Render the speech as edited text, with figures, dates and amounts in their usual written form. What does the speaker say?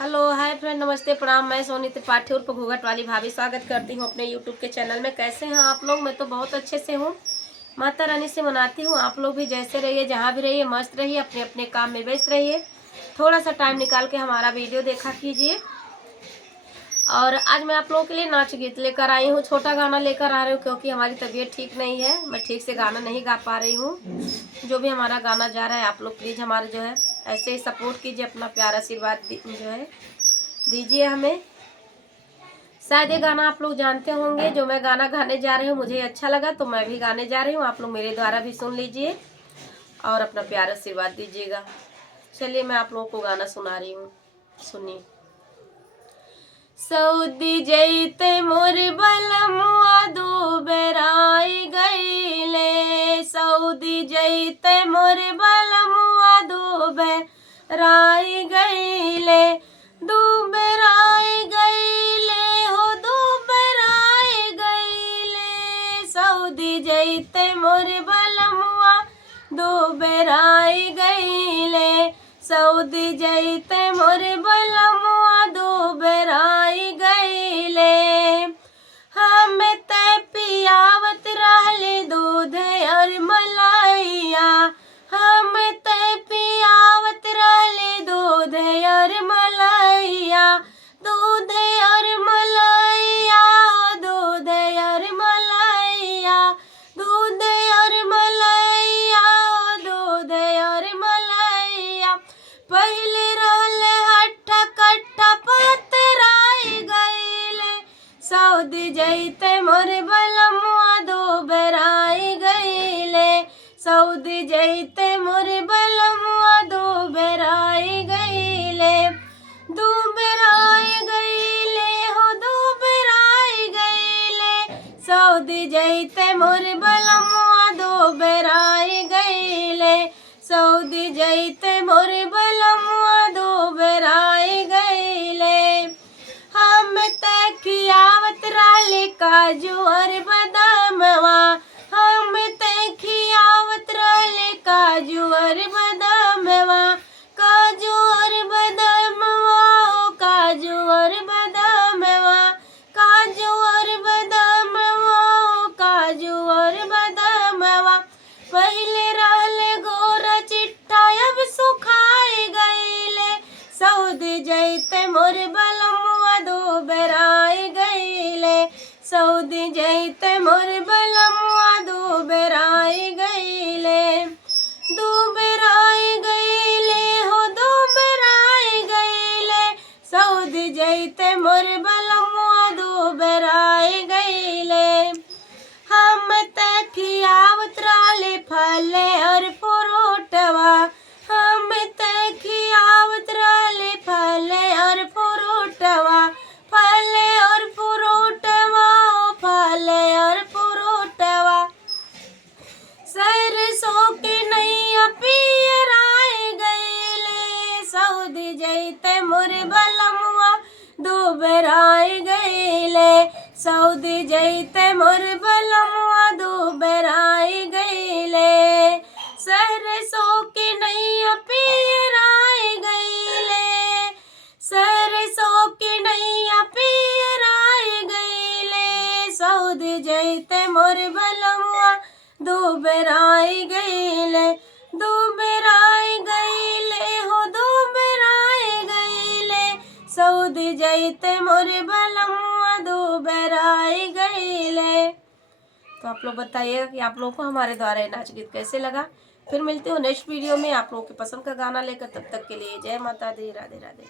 Hello hi friend, नमस्ते प्रणाम। मैं सोनी त्रिपाठी उर्फ घूंघट वाली भाभी स्वागत करती हूँ अपने यूट्यूब के चैनल में। कैसे हैं आप लोग? मैं तो बहुत अच्छे से हूँ। माता रानी से मनाती हूँ आप लोग भी जैसे रहिए, जहाँ भी रहिए मस्त रहिए, अपने अपने काम में व्यस्त रहिए। थोड़ा सा टाइम निकाल के हमारा वीडियो देखा कीजिए। और आज मैं आप लोगों के लिए नाच गीत लेकर आई हूँ, छोटा गाना लेकर आ रही हूँ क्योंकि हमारी तबीयत ठीक नहीं है। मैं ठीक से गाना नहीं गा पा रही हूँ। जो भी हमारा गाना जा रहा है आप लोग प्लीज़ हमारे जो है ऐसे ही सपोर्ट कीजिए, अपना प्यार आशीर्वाद जो है दीजिए हमें। शायद ये गाना आप लोग जानते होंगे। जो मैं गाना गाने जा रही हूँ मुझे अच्छा लगा तो मैं भी गाने जा रही हूँ। आप लोग मेरे द्वारा भी सुन लीजिए और अपना प्यार आशीर्वाद दीजिएगा। चलिए मैं आप लोगों को गाना सुना रही हूँ, सुनिए। सऊदी जैते मोर बलमुआ दो बेराई गईले, सऊदी जैते मोर बलमुआ दो बेराई गईले, दो बेराई गईले हो, दो बेराई गईले। सऊदी जैते मोर बलमुआ दो बेराई गईले, सऊदी जैते मोर बलमुआ दो बेराई गईले। हम ते पियावत रहले दूध और मलाइया, हम ते पियावत रहले दूध और मलाइया, दूध और मलाइया, दूध और मलाइया, दूध और मलाइया, दूध और मलाइया। पहले रहले हट्ठा कट्ठा पतराई गईले, सऊदी जैते मोर बलमुआ दो बेराई गईले, सऊदी जैते मोर बलमुआ दो बेराई गईले, दो बेराई गईले हो, दो बेराई गईले। सऊदी जैते मोर बलमुआ दो बेराई गईले, सऊदी जैते मोर बलमुआ दो बेराई गईले। हम ते खियावत रहले काजू और बदामवा, हम ते खियावत रहले काजू और बदामवा, काजू और बदामवा, काजू और बदामवा, काजू और बदामवा, काजू और बदामवा। पहले रहले गोरा चिट्ठा अब सुखाई गईले, सऊदी जैते मोर बलमुआ दो बेराई गईले, सऊदी जैते मोर बलमुआ दो बेराई गईले, दो बेराई गईले हो, दो बेराई गईले। सऊदी जैते मोर बलमुआ दो बेराई गईले। हम ते खियावत रहले फल और फ्रूटवा, हम ते खियावत रहले फल और फ्रूटवा, फल और फ्रूटवा, फल और फ्रूटवा। सरसों के नैया पियराई गईले, सऊदी जैते मोर बलमुआ दो बेराई गईले, सऊदी जैते मोर बलमुआ दो बेराई गईले। सरसों के नैया पियराई गईले, सरसों के नैया पियराई गईले, सऊदी जैते मोर बलमुआ दो बेराई गईले, दो बेराई गईले हो, दो बेराई गईले। सऊदी जैते मोर बलमुआ दो बेराई गईले। तो आप लोग बताइएगा कि आप लोगों को हमारे द्वारा ये नाच गीत कैसे लगा। फिर मिलते हो नेक्स्ट वीडियो में आप लोगों के पसंद का गाना लेकर। तब तक के लिए जय माता दी, राधे राधे।